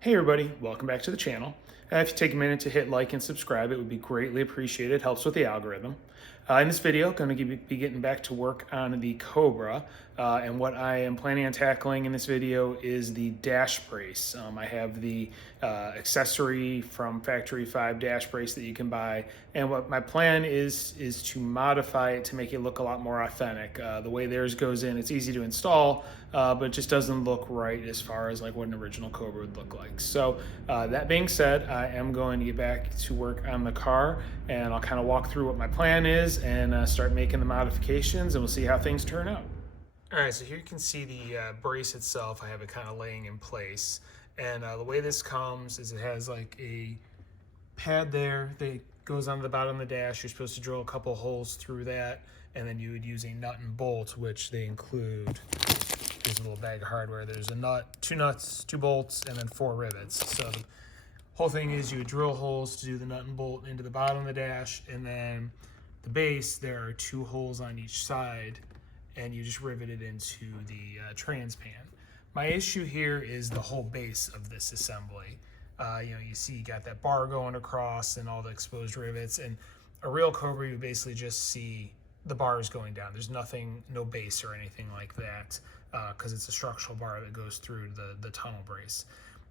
Hey everybody, welcome back to the channel. If you take a minute to hit like and subscribe, it would be greatly appreciated. It helps with the algorithm. In this video, going to be getting back to work on the Cobra, and what I am planning on tackling in this video is the dash brace. I have the accessory from Factory 5 dash brace that you can buy, and what my plan is to modify it to make it look a lot more authentic. The way theirs goes in, it's easy to install, but it just doesn't look right as far as like what an original Cobra would look like. So that being said, I am going to get back to work on the car, and I'll kind of walk through what my plan is and start making the modifications, and we'll see how things turn out. All right, so here you can see the brace itself. I have it kind of laying in place, and the way this comes is it has like a pad there that goes on the bottom of the dash. You're supposed to drill a couple holes through that, and then you would use a nut and bolt, which they include. Here's a little bag of hardware. There's a nut, 2 nuts, 2 bolts, and then 4 rivets. So the whole thing is you would drill holes to do the nut and bolt into the bottom of the dash, and then the base, there are 2 holes on each side, and you just rivet it into the trans pan. My issue here is the whole base of this assembly. You see you got that bar going across and all the exposed rivets, and a real Cobra, you basically just see the bars going down. There's nothing, no base or anything like that, because it's a structural bar that goes through the tunnel brace.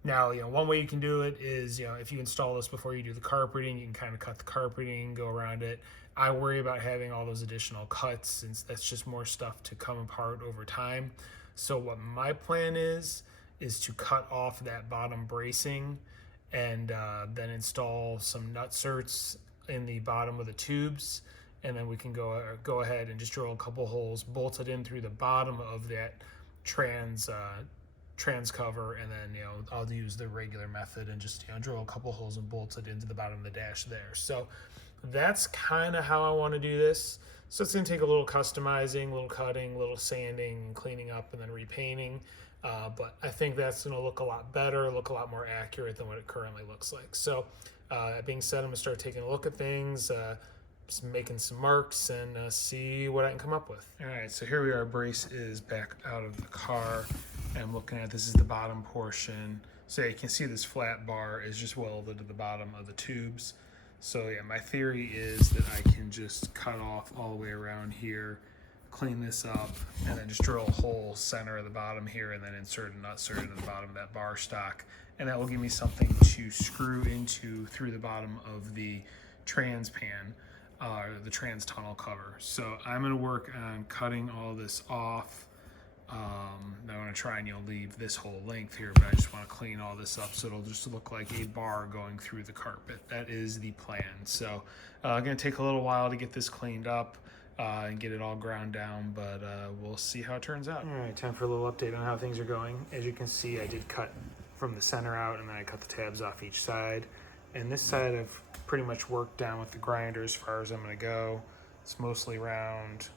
Now, one way you can do it is, if you install this before you do the carpeting, you can kind of cut the carpeting, go around it. I worry about having all those additional cuts, since that's just more stuff to come apart over time. So what my plan is to cut off that bottom bracing and then install some nut certs in the bottom of the tubes, and then we can go ahead and just drill a couple holes, bolt it in through the bottom of that trans cover, and then I'll use the regular method and just drill a couple holes and bolt it into the bottom of the dash there. So that's kind of how I want to do this. So it's going to take a little customizing, a little cutting, a little sanding, cleaning up, and then repainting. But I think that's going to look a lot better, look a lot more accurate than what it currently looks like. So that being said, I'm going to start taking a look at things, just making some marks, and see what I can come up with. All right, so here we are. Brace is back out of the car, and I'm looking at, this is the bottom portion. So you can see this flat bar is just welded to the bottom of the tubes. So yeah, my theory is that I can just cut off all the way around here, clean this up, and then just drill a hole center of the bottom here, and then insert a nut cert into the bottom of that bar stock, and that will give me something to screw into through the bottom of the trans pan, the trans tunnel cover. So I'm going to work on cutting all this off. I want to try and leave this whole length here, but I just want to clean all this up so it'll just look like a bar going through the carpet. That is the plan. So going to take a little while to get this cleaned up and get it all ground down, but we'll see how it turns out. All right, time for a little update on how things are going. As you can see, I did cut from the center out, and then I cut the tabs off each side. And this side I've pretty much worked down with the grinder as far as I'm going to go. It's mostly round.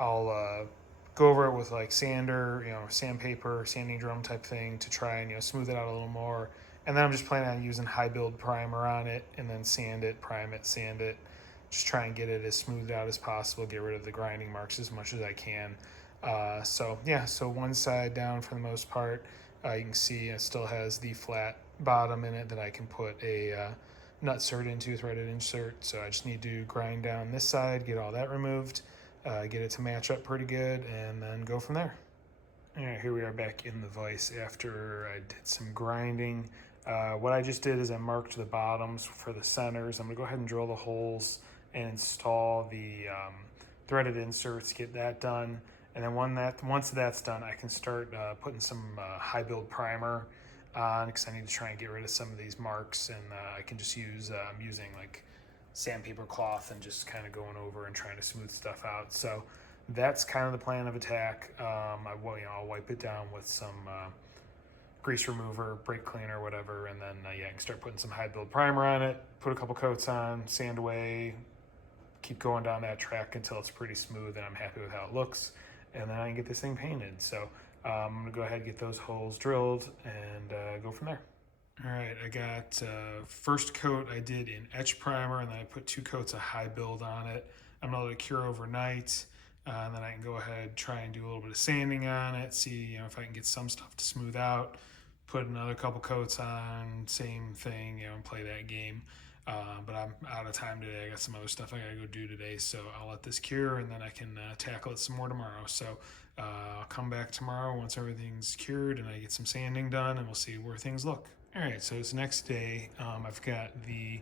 I'll go over it with like sander, sandpaper, sanding drum type thing to try and smooth it out a little more. And then I'm just planning on using high build primer on it, and then sand it, prime it, sand it. Just try and get it as smoothed out as possible, get rid of the grinding marks as much as I can. So one side down for the most part. You can see it still has the flat bottom in it that I can put a nut cert into, threaded insert. So I just need to grind down this side, get all that removed, get it to match up pretty good, and then go from there. All right, here we are back in the vise after I did some grinding. What I just did is I marked the bottoms for the centers. I'm going to go ahead and drill the holes and install the threaded inserts, get that done. And then once that's done, I can start putting some high build primer on, because I need to try and get rid of some of these marks, and I can just use, I'm using like sandpaper cloth and just kind of going over and trying to smooth stuff out. So that's kind of the plan of attack. I'll wipe it down with some grease remover, brake cleaner, whatever, and then I can start putting some high build primer on it, put a couple coats on, sand away, keep going down that track until it's pretty smooth and I'm happy with how it looks, and then I can get this thing painted. So I'm going to go ahead and get those holes drilled and go from there. All right, I got first coat I did in etch primer, and then I put 2 coats of high build on it. I'm gonna let it cure overnight, and then I can go ahead, try and do a little bit of sanding on it, see if I can get some stuff to smooth out. put another couple coats on, same thing, and play that game. But I'm out of time today. I got some other stuff I gotta go do today, so I'll let this cure and then I can tackle it some more tomorrow. So I'll come back tomorrow once everything's cured and I get some sanding done, and we'll see where things look. All right, so it's the next day. I've got the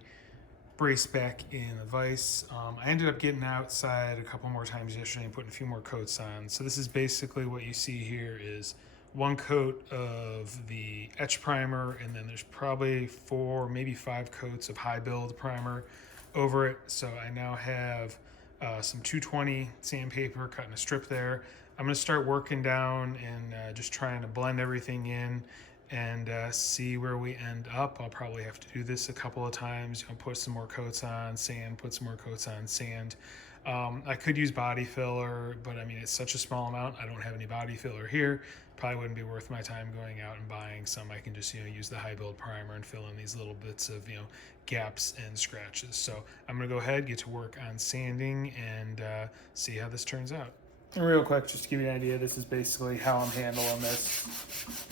brace back in the vise. I ended up getting outside a couple more times yesterday and putting a few more coats on. So this is basically what you see here is one coat of the etch primer, and then there's probably 4, maybe 5 coats of high build primer over it. So I now have some 220 sandpaper, cutting a strip there. I'm gonna start working down and just trying to blend everything in and see where we end up. I'll probably have to do this a couple of times, put some more coats on sand, put some more coats on sand. I could use body filler, but I mean, it's such a small amount. I don't have any body filler here. Probably wouldn't be worth my time going out and buying some. I can just, use the high build primer and fill in these little bits of, gaps and scratches. So I'm gonna go ahead, get to work on sanding and see how this turns out. And real quick, just to give you an idea, this is basically how I'm handling this.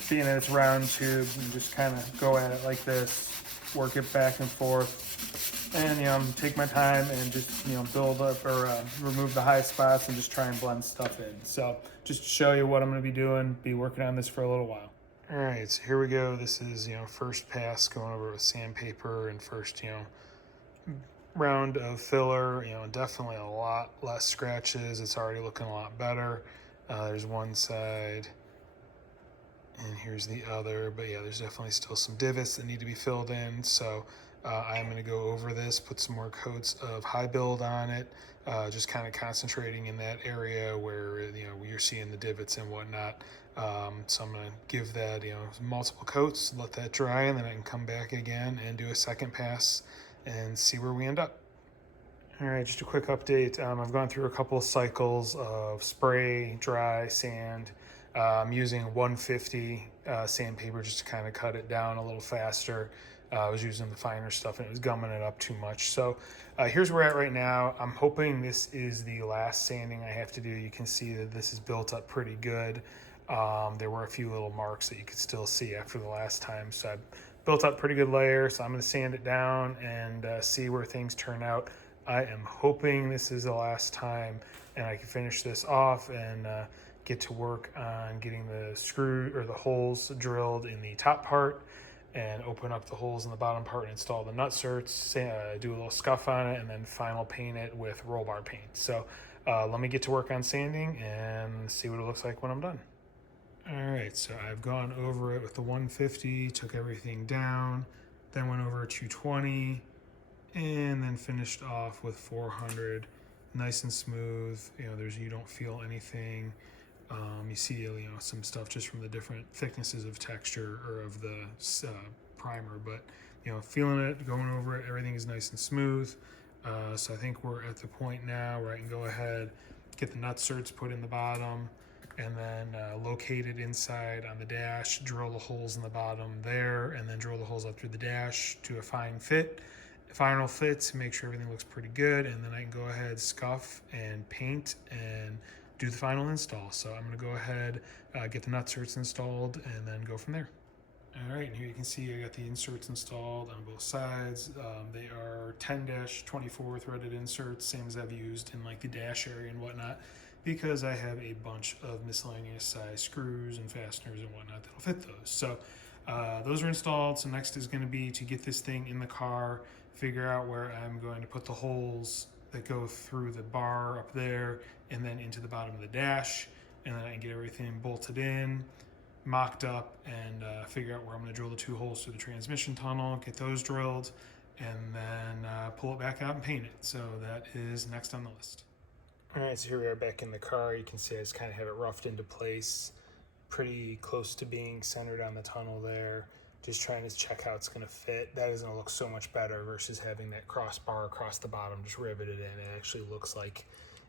Being that it's round tube, and just kind of go at it like this, work it back and forth, and take my time and just build up or remove the high spots and just try and blend stuff in. So just to show you what I'm going to be doing, be working on this for a little while. All right, so here we go. This is first pass going over with sandpaper and first round of filler. Definitely a lot less scratches. It's already looking a lot better. There's one side and here's the other, but yeah, there's definitely still some divots that need to be filled in. So I'm going to go over this, put some more coats of high build on it, just kind of concentrating in that area where you're seeing the divots and whatnot. So I'm going to give that multiple coats, let that dry, and then I can come back again and do a second pass and see where we end up. All right, just a quick update. I've gone through a couple of cycles of spray, dry, sand. I'm using 150 sandpaper just to kind of cut it down a little faster. I was using the finer stuff and it was gumming it up too much. So here's where we're at right now. I'm hoping this is the last sanding I have to do. You can see that this is built up pretty good. There were a few little marks that you could still see after the last time. So I built up pretty good layer. So I'm going to sand it down and see where things turn out. I am hoping this is the last time and I can finish this off and get to work on getting the screw or the holes drilled in the top part and open up the holes in the bottom part and install the nutserts, do a little scuff on it, and then final paint it with roll bar paint. So let me get to work on sanding and see what it looks like when I'm done. All right, so I've gone over it with the 150, took everything down, then went over 220, and then finished off with 400. Nice and smooth. You don't feel anything. You see some stuff just from the different thicknesses of texture or of the primer, but feeling it, going over it, everything is nice and smooth. So I think we're at the point now where I can go ahead, get the nutserts put in the bottom, and then locate it inside on the dash, drill the holes in the bottom there, and then drill the holes up through the dash to a final fit to make sure everything looks pretty good, and then I can go ahead, scuff and paint and do the final install. So I'm going to go ahead, get the nutserts installed, and then go from there. All right, and here you can see I got the inserts installed on both sides. They are 10-24 threaded inserts, same as I've used in like the dash area and whatnot, because I have a bunch of miscellaneous size screws and fasteners and whatnot that'll fit those. So those are installed. So next is going to be to get this thing in the car, figure out where I'm going to put the holes that go through the bar up there and then into the bottom of the dash, and then I can get everything bolted in, mocked up, and figure out where I'm going to drill the 2 holes through the transmission tunnel, get those drilled, and then pull it back out and paint it. So that is next on the list. All right, so here we are back in the car. You can see I just kind of have it roughed into place, pretty close to being centered on the tunnel there. Just trying to check how it's going to fit. That is going to look so much better versus having that crossbar across the bottom just riveted in. It actually looks like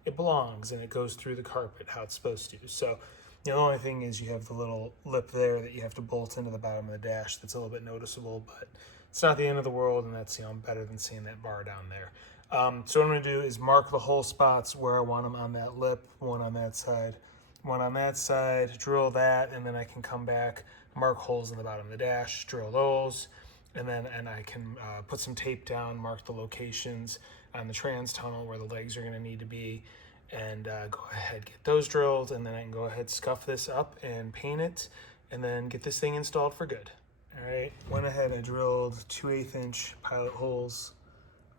it belongs and it goes through the carpet how it's supposed to. So the only thing is you have the little lip there that you have to bolt into the bottom of the dash. That's a little bit noticeable, but it's not the end of the world, and that's better than seeing that bar down there. So what I'm going to do is mark the hole spots where I want them on that lip, one on that side, one on that side, drill that, and then I can come back, mark holes in the bottom of the dash, drill those, and I can put some tape down, mark the locations on the trans tunnel where the legs are going to need to be, and go ahead, get those drilled, and then I can go ahead, scuff this up and paint it, and then get this thing installed for good. All right, went ahead and drilled 2/8 inch pilot holes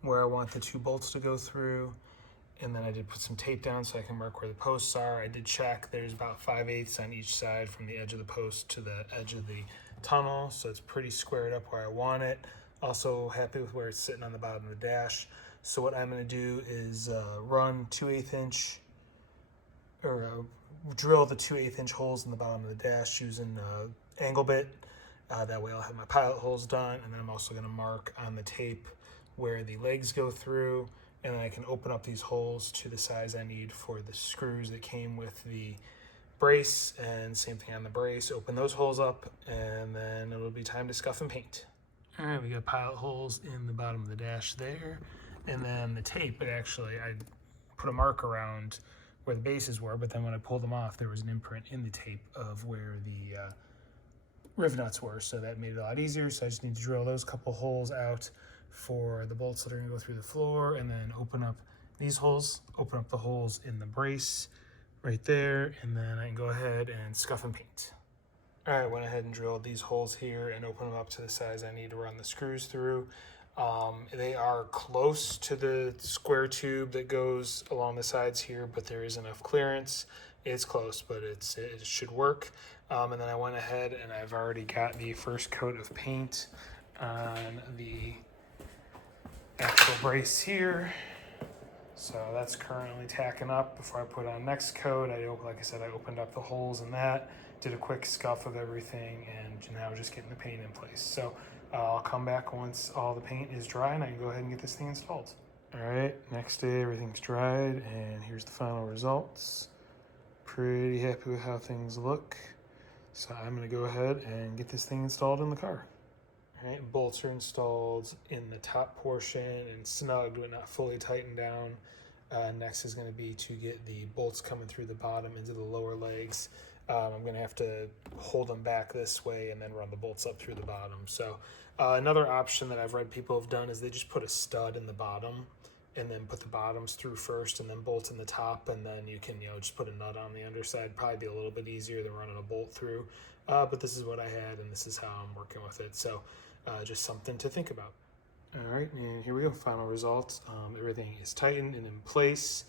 where I want the 2 bolts to go through, and then I did put some tape down so I can mark where the posts are. I did check, there's about 5/8 on each side from the edge of the post to the edge of the tunnel, so it's pretty squared up where I want it. Also happy with where it's sitting on the bottom of the dash. So what I'm going to do is run 2/8 inch, or drill the 2/8 inch holes in the bottom of the dash using angle bit. That way I'll have my pilot holes done, and then I'm also going to mark on the tape where the legs go through, and then I can open up these holes to the size I need for the screws that came with the brace, and same thing on the brace. Open those holes up, and then it'll be time to scuff and paint. All right, we got pilot holes in the bottom of the dash there, and then the tape, I put a mark around where the bases were, but then when I pulled them off, there was an imprint in the tape of where the riv nuts were, so that made it a lot easier. So I just need to drill those couple holes out for the bolts that are going to go through the floor, and then open up these holes, open up the holes in the brace right there, and then I can go ahead and scuff and paint. All right, went ahead and drilled these holes here and opened them up to the size I need to run the screws through. They are close to the square tube that goes along the sides here, but there is enough clearance. It's close, but it should work. And then I went ahead and I've already got the first coat of paint on the actual brace here. So that's currently tacking up before I put on next coat. Like I said, I opened up the holes in that, did a quick scuff of everything, and now just getting the paint in place. So I'll come back once all the paint is dry and I can go ahead and get this thing installed. All right, next day everything's dried, and here's the final results. Pretty happy with how things look. So I'm gonna go ahead and get this thing installed in the car. All right, bolts are installed in the top portion and snugged but not fully tightened down. Next is going to be to get the bolts coming through the bottom into the lower legs. I'm going to have to hold them back this way and then run the bolts up through the bottom. So another option that I've read people have done is they just put a stud in the bottom and then put the bottoms through first and then bolt in the top, and then you can just put a nut on the underside. Probably be a little bit easier than running a bolt through, but this is what I had and this is how I'm working with it. So just something to think about. All right, and here we go, final results. Everything is tightened and in place.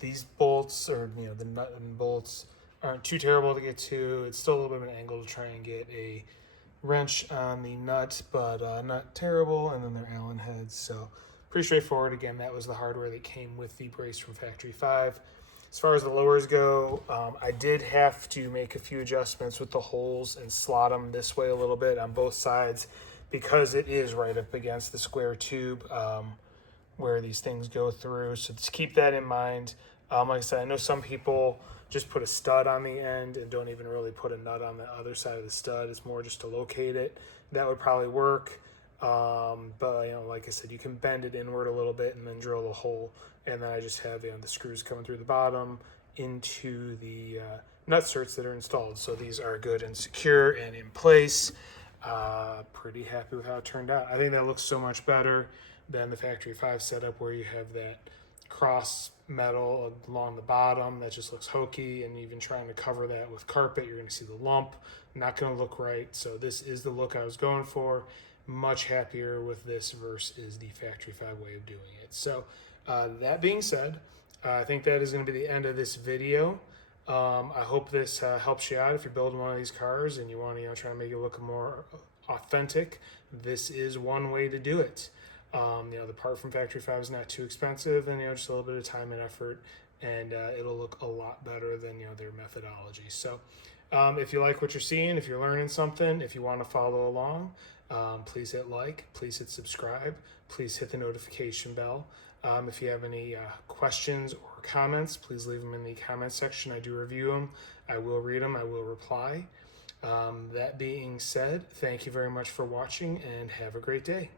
These bolts, or the nut and bolts, aren't too terrible to get to. It's still a little bit of an angle to try and get a wrench on the nut, but not terrible. And then they're Allen heads, so pretty straightforward. Again, that was the hardware that came with the brace from Factory 5. As far as the lowers go, I did have to make a few adjustments with the holes and slot them this way a little bit on both sides, because it is right up against the square tube where these things go through. So just keep that in mind. Like I said, I know some people just put a stud on the end and don't even really put a nut on the other side of the stud. It's more just to locate it. That would probably work. But like I said, you can bend it inward a little bit and then drill a hole, and then I just have the screws coming through the bottom into the nut certs that are installed. So these are good and secure and in place. Pretty happy with how it turned out. I think that looks so much better than the Factory 5 setup where you have that cross metal along the bottom that just looks hokey, and even trying to cover that with carpet, you're going to see the lump. Not going to look right. So this is the look I was going for. Much happier with this versus the Factory 5 way of doing it. So that being said, I think that is going to be the end of this video. I hope this helps you out if you're building one of these cars and you want to try and make it look more authentic. This is one way to do it. The part from Factory 5 is not too expensive, and just a little bit of time and effort, and it'll look a lot better than their methodology. So if you like what you're seeing, if you're learning something, if you want to follow along, please hit like, please hit subscribe, please hit the notification bell. If you have any questions or comments, please leave them in the comment section. I do review them. I will read them. I will reply. That being said, thank you very much for watching, and have a great day.